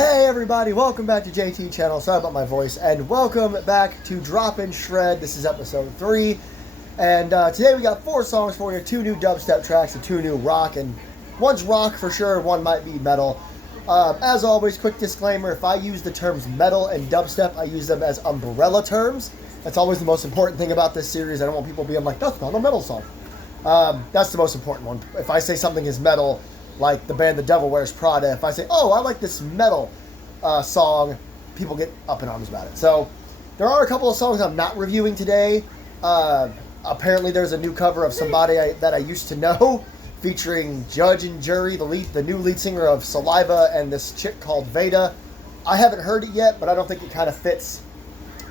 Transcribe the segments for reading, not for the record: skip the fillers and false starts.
Hey everybody, welcome back to JT Channel. Sorry about my voice, and welcome back to Drop and Shred. This is episode 3, and today we got 4 songs for you, 2 new dubstep tracks and 2 new rock, and one's rock for sure, one might be metal. As always, quick disclaimer, if I use the terms metal and dubstep, I use them as umbrella terms. That's always the most important thing about this series. I don't want people being like, that's not a metal song. That's the most important one. If I say something is metal, like the band The Devil Wears Prada, if I say, oh, I like this metal song, people get up in arms about it. So there are a couple of songs I'm not reviewing today. Apparently there's a new cover of Somebody that I Used to Know, featuring Judge and Jury, the new lead singer of Saliva, and this chick called Veda. I haven't heard it yet, but I don't think it kind of fits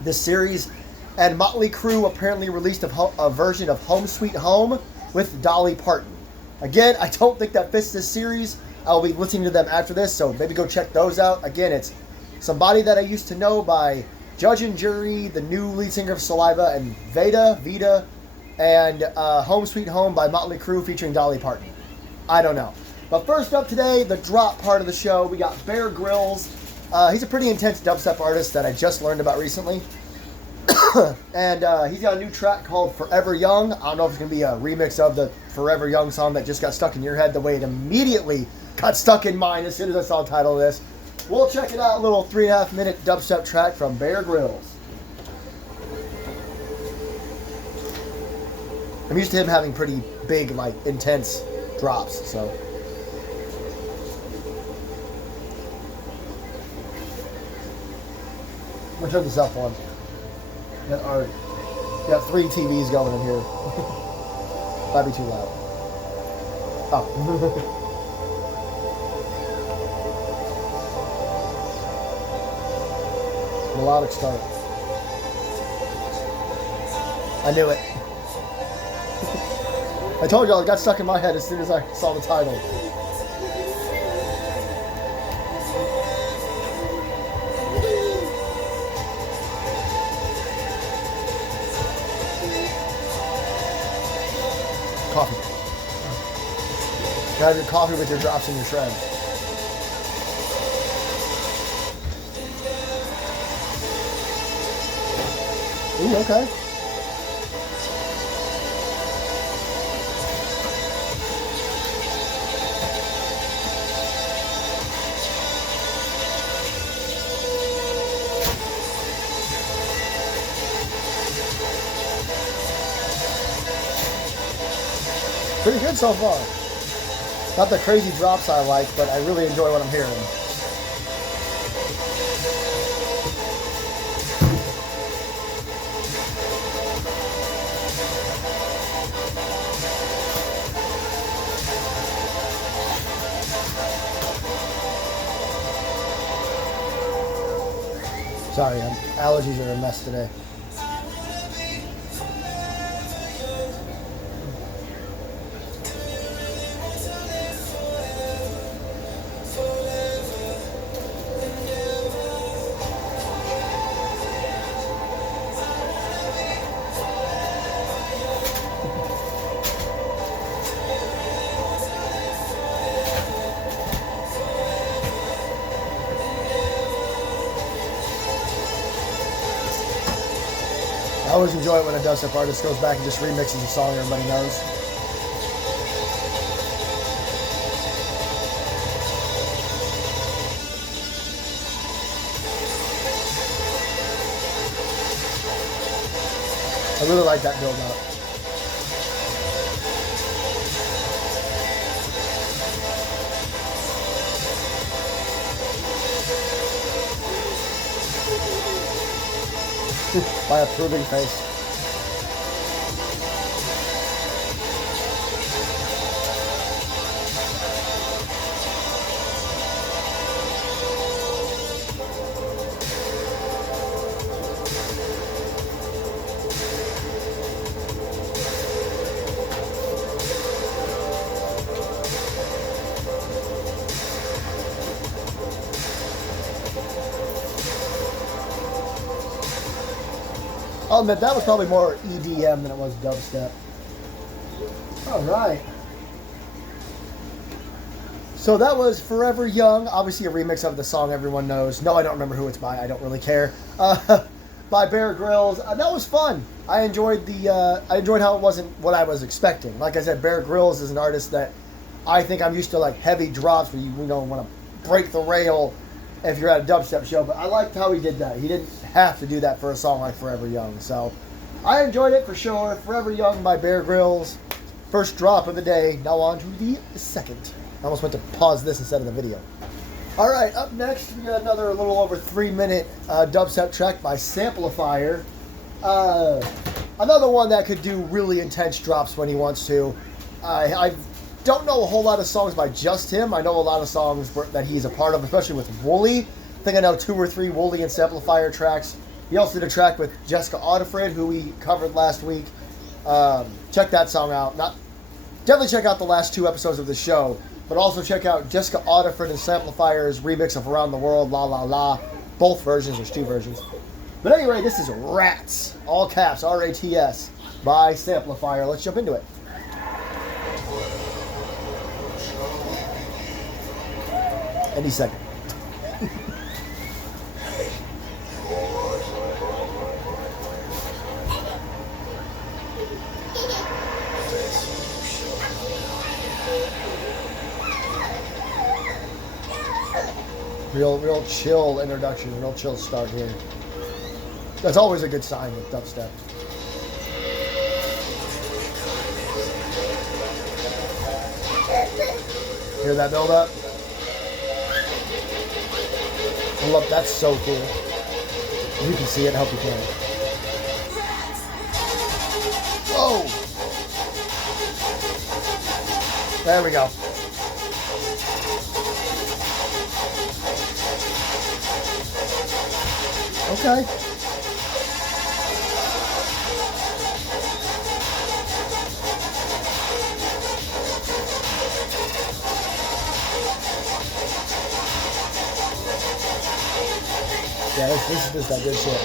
this series. And Motley Crue apparently released a version of Home Sweet Home with Dolly Parton. Again, I don't think that fits this series. I'll be listening to them after this, so maybe go check those out. Again, it's Somebody That I Used to Know by Judge and Jury, the new lead singer of Saliva, and Veda, and Home Sweet Home by Motley Crue featuring Dolly Parton. I don't know. But first up today, the drop part of the show, we got Bear Grylls. He's a pretty intense dubstep artist that I just learned about recently. And he's got a new track called Forever Young. I don't know if it's going to be a remix of the Forever Young song that just got stuck in your head the way it immediately got stuck in mine as soon as I saw the title of this. We'll check it out, a little 3.5 minute dubstep track from Bear Grylls. I'm used to him having pretty big, like, intense drops, so. I'm going to turn this up on. Got 3 TVs going in here. Might be too loud. Oh. Melodic start. I knew it. I told y'all it got stuck in my head as soon as I saw the title. Coffee. Gotta have your coffee with your drops and your shreds. Ooh, okay. Pretty good so far. Not the crazy drops I like, but I really enjoy what I'm hearing. Sorry, allergies are a mess today. I always enjoy it when a dubstep artist goes back and just remixes a song everybody knows. I really like that build up. By approving face. I'll admit, that was probably more EDM than it was dubstep. All right. So that was Forever Young, obviously a remix of the song everyone knows. No, I don't remember who it's by. I don't really care. By Bear Grylls. That was fun. I enjoyed I enjoyed how it wasn't what I was expecting. Like I said, Bear Grylls is an artist that I think I'm used to, like heavy drops where you want to break the rail if you're at a dubstep show. But I liked how he did that. He didn't have to do that for a song like Forever Young. So I enjoyed it for sure. Forever Young by Bear Grylls. First drop of the day. Now on to the second. I almost went to pause this instead of the video. All right, up next, we got another little over 3-minute dubstep track by SampliFire. Another one that could do really intense drops when he wants to. I don't know a whole lot of songs by just him. I know a lot of songs that he's a part of, especially with Wooly. I think I know 2 or 3 Wooly and SampliFire tracks. He also did a track with Jessica Audifrid, who we covered last week. Check that song out. Definitely check out the last 2 episodes of the show. But also check out Jessica Audifrid and SampliFire's remix of Around the World, La La La. Both versions, there's 2 versions. But anyway, this is Rats, all caps, R-A-T-S, by SampliFire. Let's jump into it. Any second. Real chill introduction, real chill start here. That's always a good sign with dubstep. Hear that build up? I love that's so cool. You can see it, I hope you can. Whoa! There we go. Okay. Yeah, this is that good shit.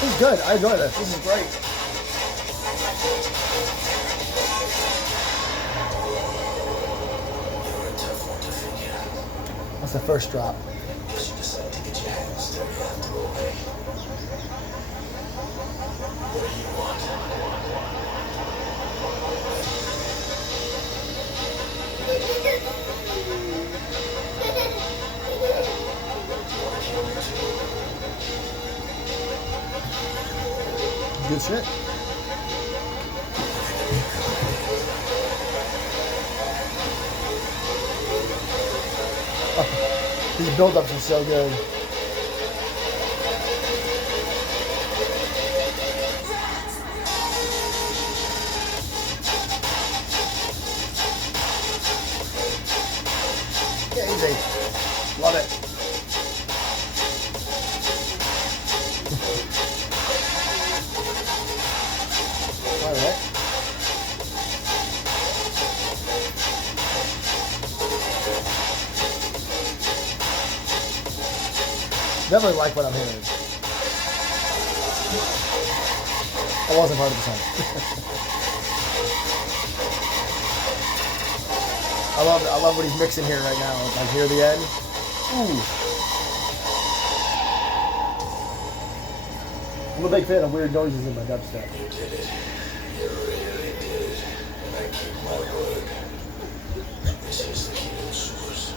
This is good. I enjoy this. This is great. That's the first drop. Good shit. Oh, these build-ups are so good. Yeah, easy. Love it. Alright. Definitely like what I'm hearing. I wasn't part of the song. I love what he's mixing here right now. Like near the end. Ooh. I'm a big fan of weird noises in my dubstep. You did it. You really did it. And I keep my word. This is the key to the source.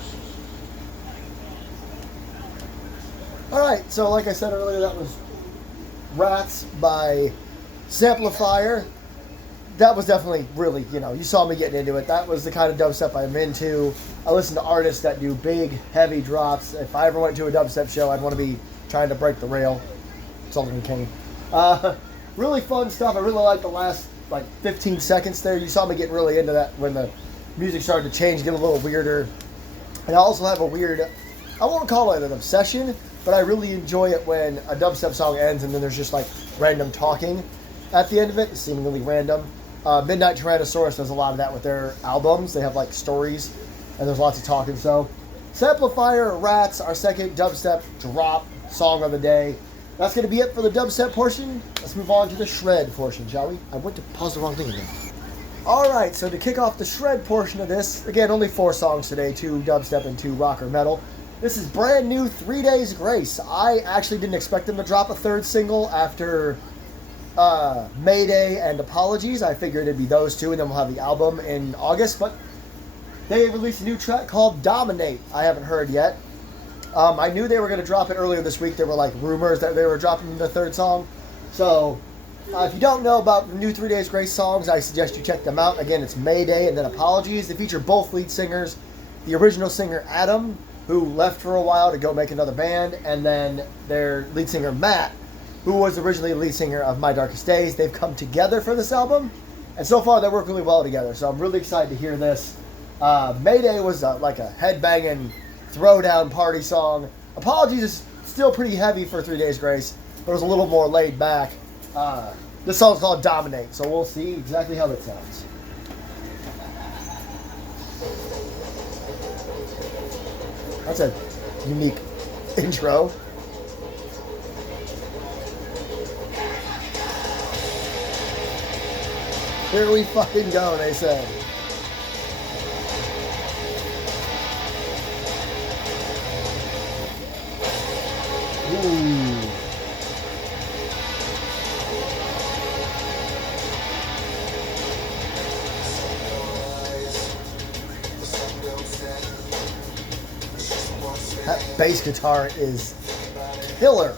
Alright, so like I said earlier, that was Rats by SampliFire. That was definitely really, you saw me getting into it. That was the kind of dubstep I'm into. I listen to artists that do big, heavy drops. If I ever went to a dubstep show, I'd want to be trying to break the rail. Sullivan King. Really fun stuff. I really like the last 15 seconds there. You saw me getting really into that when the music started to change, get a little weirder. And I also have a weird, I won't call it an obsession, but I really enjoy it when a dubstep song ends and then there's just random talking. at the end of it is seemingly random. Midnight Tyrannosaurus does a lot of that with their albums. They have like stories, and there's lots of talking. So, SampliFire, Rats, our second dubstep drop song of the day. That's going to be it for the dubstep portion. Let's move on to the shred portion, shall we? I went to pause the wrong thing again. Alright, so to kick off the shred portion of this, again, only 4 songs today, 2 dubstep and 2 rock or metal. This is brand new 3 Days Grace. I actually didn't expect them to drop a 3rd single after Mayday and Apologies. I figured it'd be those 2 and then we'll have the album in August, but they released a new track called Dominate. I haven't heard yet. I knew they were going to drop it earlier this week. There were like rumors that they were dropping the 3rd song. So, if you don't know about the new 3 Days Grace songs, I suggest you check them out. Again, it's Mayday and then Apologies. They feature both lead singers. The original singer, Adam, who left for a while to go make another band, and then their lead singer, Matt, who was originally the lead singer of My Darkest Days. They've come together for this album, and so far they work really well together. So I'm really excited to hear this. Mayday was like a headbanging throwdown party song. Apologies is still pretty heavy for 3 Days Grace, but it was a little more laid back. This song's called Dominate, so we'll see exactly how that sounds. That's a unique intro. Here we fucking go, they say. Ooh. That bass guitar is killer.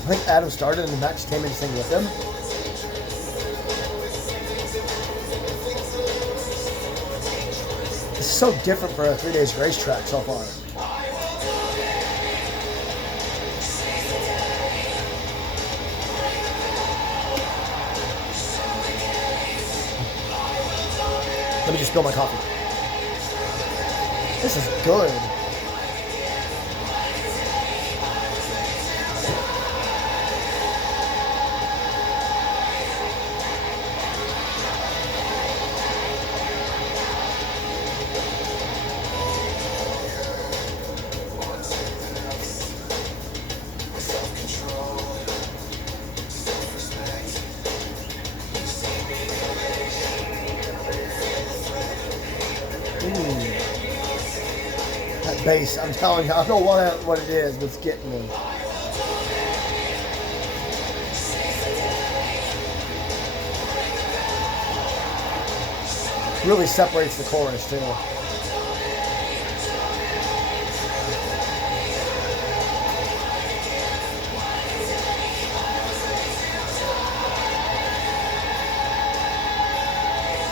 I think Adam started and the match came in to sing with him. It's so different for a 3 Days Grace track so far. Let me just spill my coffee. This is good. That bass, I'm telling you, I don't know what it is, but it's getting me. Really separates the chorus too.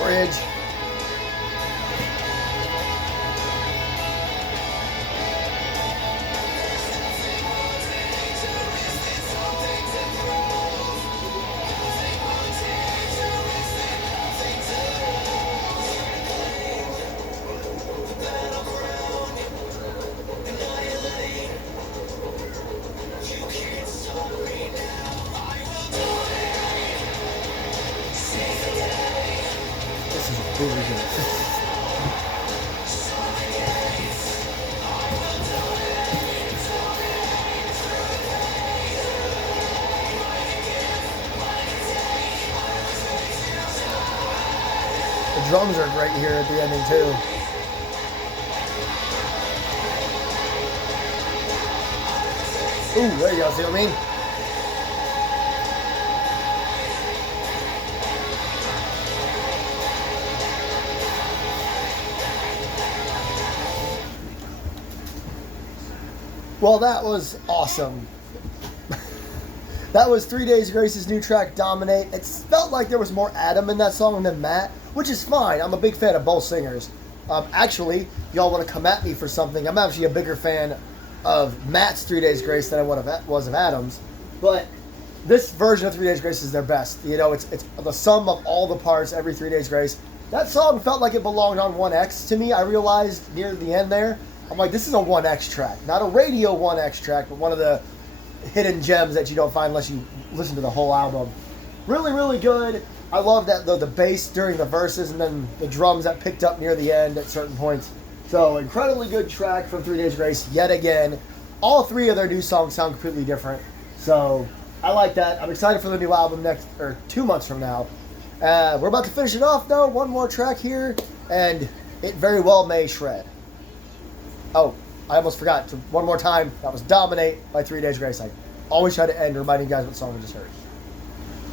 Bridge. Really good. The drums are great here at the ending too. Ooh, there you go, see what I mean? Well, that was awesome. That was 3 Days Grace's new track, Dominate. It felt like there was more Adam in that song than Matt, which is fine. I'm a big fan of both singers. Actually, if y'all want to come at me for something, I'm actually a bigger fan of Matt's 3 Days Grace than I was of Adam's. But this version of 3 Days Grace is their best. You know, it's the sum of all the parts, every 3 Days Grace. That song felt like it belonged on 1X to me. I realized near the end there, I'm like, this is a 1X track. Not a radio 1X track, but one of the hidden gems that you don't find unless you listen to the whole album. Really, really good. I love that the bass during the verses and then the drums that picked up near the end at certain points. So incredibly good track from 3 Days Grace yet again. All 3 of their new songs sound completely different. So I like that. I'm excited for the new album 2 months from now. We're about to finish it off though. One more track here, and it very well may shred. Oh, I almost forgot to one more time. That was Dominate by 3 Days Grace. I always try to end reminding you guys what song we just heard.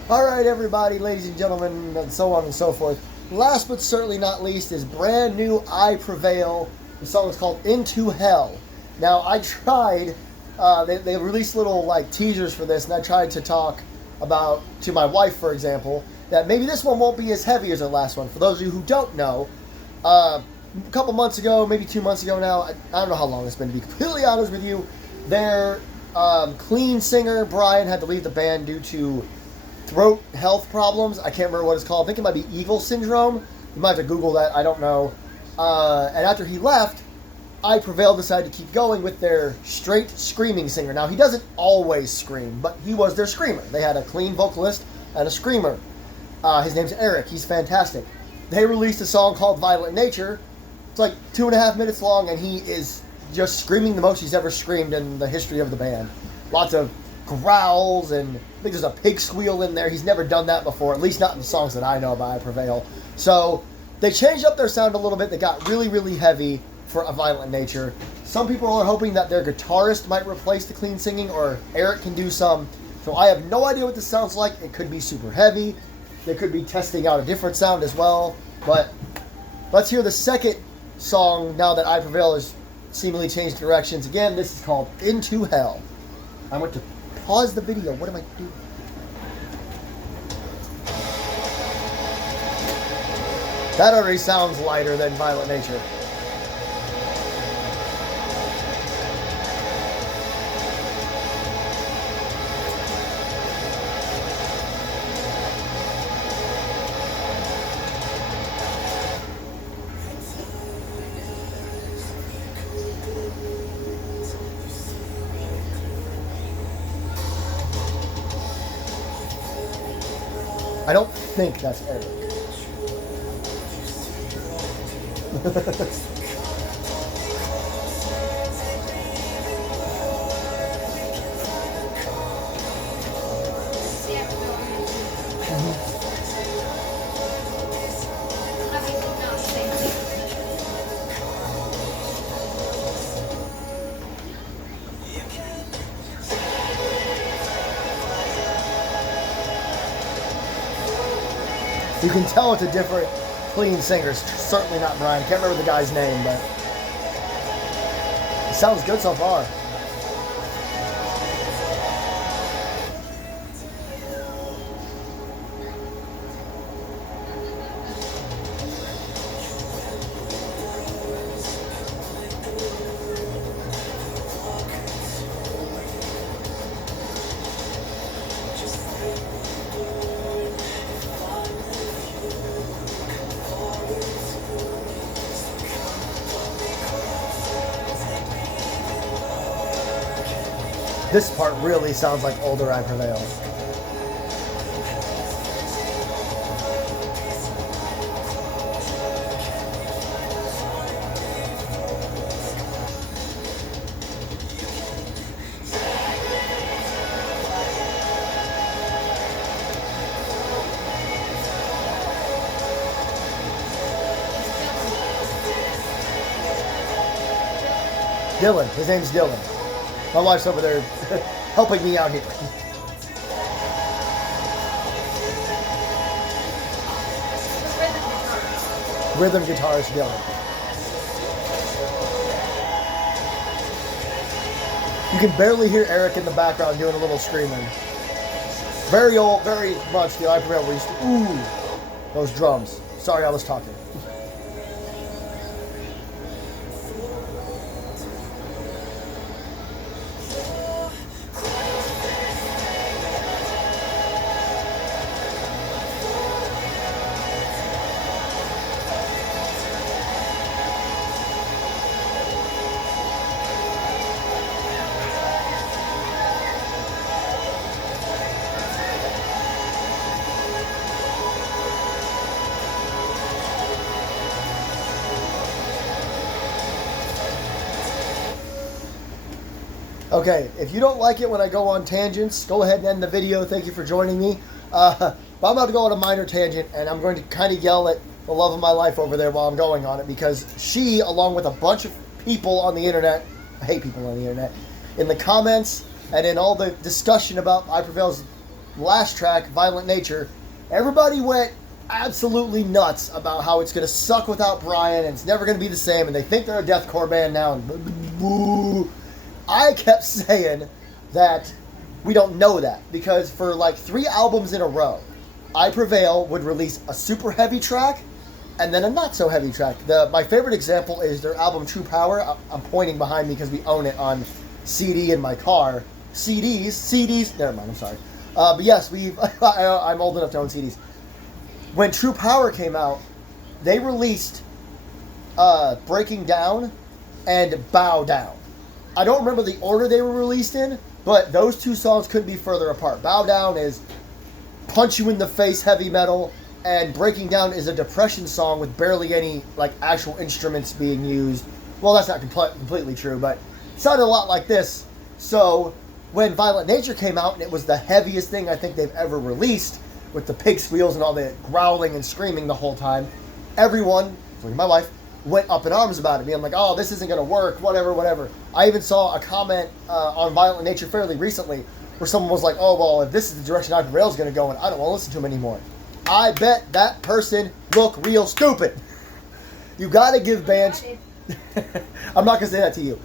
Alright everybody, ladies and gentlemen, and so on and so forth. Last but certainly not least is brand new I Prevail. The song is called Into Hell. Now I tried, they released little like teasers for this, and I tried to talk about, to my wife for example, that maybe this one won't be as heavy as the last one. For those of you who don't know, a couple months ago, maybe 2 months ago now, I don't know how long it's been to be completely honest with you, their clean singer Brian had to leave the band due to throat health problems. I can't remember what it's called. I think it might be Eagle syndrome. You might have to Google that. I don't know. And after he left, I Prevail decided to keep going with their straight screaming singer. Now, he doesn't always scream, but he was their screamer. They had a clean vocalist and a screamer. His name's Eric. He's fantastic. They released a song called Violent Nature. It's like 2.5 minutes long, and he is just screaming the most he's ever screamed in the history of the band. Lots of growls, and I think there's a pig squeal in there. He's never done that before, at least not in the songs that I know about I Prevail. So they changed up their sound a little bit. They got really, really heavy for a Violent Nature. Some people are hoping that their guitarist might replace the clean singing, or Eric can do some. So I have no idea what this sounds like. It could be super heavy. They could be testing out a different sound as well. But let's hear the second song now that I Prevail has seemingly changed directions. Again, this is called Into Hell. I went to pause the video. What am I doing? That already sounds lighter than Violent Nature. I don't think that's Eric. You can tell it's a different clean singer. It's certainly not Brian. I can't remember the guy's name, but it sounds good so far. This part really sounds like older I Prevail. Dylan. His name's Dylan. My wife's over there helping me out here. Rhythm guitarist Dylan. You can barely hear Eric in the background doing a little screaming. Very old, very much the I Prevail we used to, ooh, those drums. Sorry, I was talking. Okay, if you don't like it when I go on tangents, go ahead and end the video. Thank you for joining me. But I'm about to go on a minor tangent, and I'm going to kind of yell at the love of my life over there while I'm going on it, because she, along with a bunch of people on the internet, I hate people on the internet, in the comments and in all the discussion about I Prevail's last track, Violent Nature, everybody went absolutely nuts about how it's going to suck without Brian and it's never going to be the same, and they think they're a deathcore band now, and boo. I kept saying that we don't know that, because for like 3 albums in a row, I Prevail would release a super heavy track and then a not so heavy track. My favorite example is their album True Power. I'm pointing behind me because we own it on CD in my car. CDs, never mind, I'm sorry. But yes, I'm old enough to own CDs. When True Power came out, they released Breaking Down and Bow Down. I don't remember the order they were released in, but those 2 songs couldn't be further apart. Bow Down is punch you in the face heavy metal, and Breaking Down is a depression song with barely any like actual instruments being used. Well, that's not completely true, but it sounded a lot like this. So when Violent Nature came out, and it was the heaviest thing I think they've ever released, with the pig squeals and all the growling and screaming the whole time, everyone, including my wife, went up in arms about it, being like, oh, this isn't going to work, whatever. I even saw a comment on Violent Nature fairly recently where someone was like, oh, well, if this is the direction I Prevail is going to go in, I don't want to listen to him anymore. I bet that person look real stupid. You got to give bands... I'm not going to say that to you.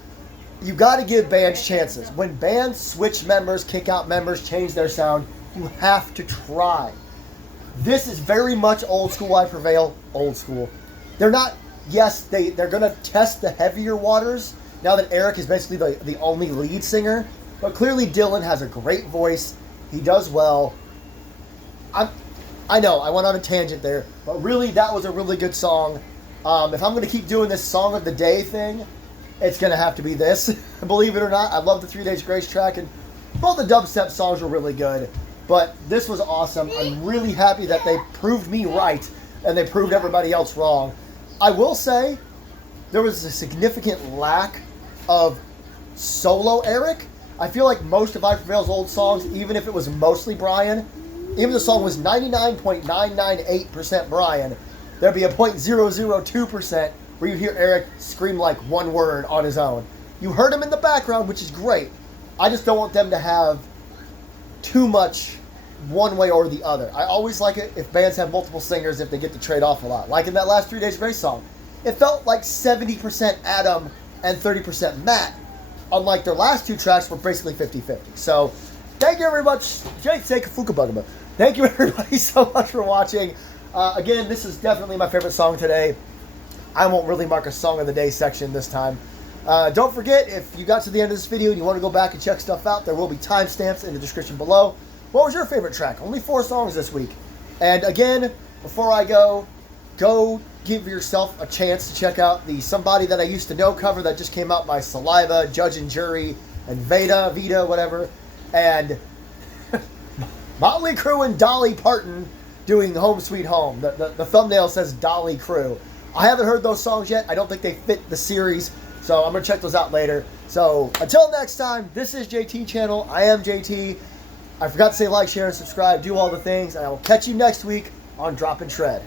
You got to give bands chances. When bands switch members, kick out members, change their sound, you have to try. This is very much old school I Prevail. Old school. They're not... Yes, they're going to test the heavier waters now that Eric is basically the only lead singer. But clearly Dylan has a great voice. He does well. I know, I went on a tangent there. But really, that was a really good song. If I'm going to keep doing this Song of the Day thing, it's going to have to be this. Believe it or not, I love the 3 Days Grace track. And both the dubstep songs were really good. But this was awesome. I'm really happy that they proved me right and they proved everybody else wrong. I will say there was a significant lack of solo Eric. I feel like most of I Prevail's old songs, even if it was mostly Brian, even the song was 99.998% Brian, there'd be a 0.002% where you hear Eric scream like one word on his own. You heard him in the background, which is great. I just don't want them to have too much one way or the other. I always like it if bands have multiple singers, if they get to trade off a lot. Like in that last 3 Days Grace song. It felt like 70% Adam and 30% Matt. Unlike their last 2 tracks were basically 50-50. So, thank you very much. Thank you everybody so much for watching. Again, this is definitely my favorite song today. I won't really mark a Song of the Day section this time. Don't forget, if you got to the end of this video and you want to go back and check stuff out, there will be timestamps in the description below. What was your favorite track? Only 4 songs this week. And again, before I go give yourself a chance to check out the Somebody That I Used to Know cover that just came out by Saliva, Judge and Jury, and Vita, whatever. And Motley Crue and Dolly Parton doing Home Sweet Home. The thumbnail says Dolly Crue. I haven't heard those songs yet. I don't think they fit the series, so I'm going to check those out later. So until next time, this is JT Channel. I am JT. I forgot to say like, share, and subscribe. Do all the things, and I will catch you next week on Drop and Shred.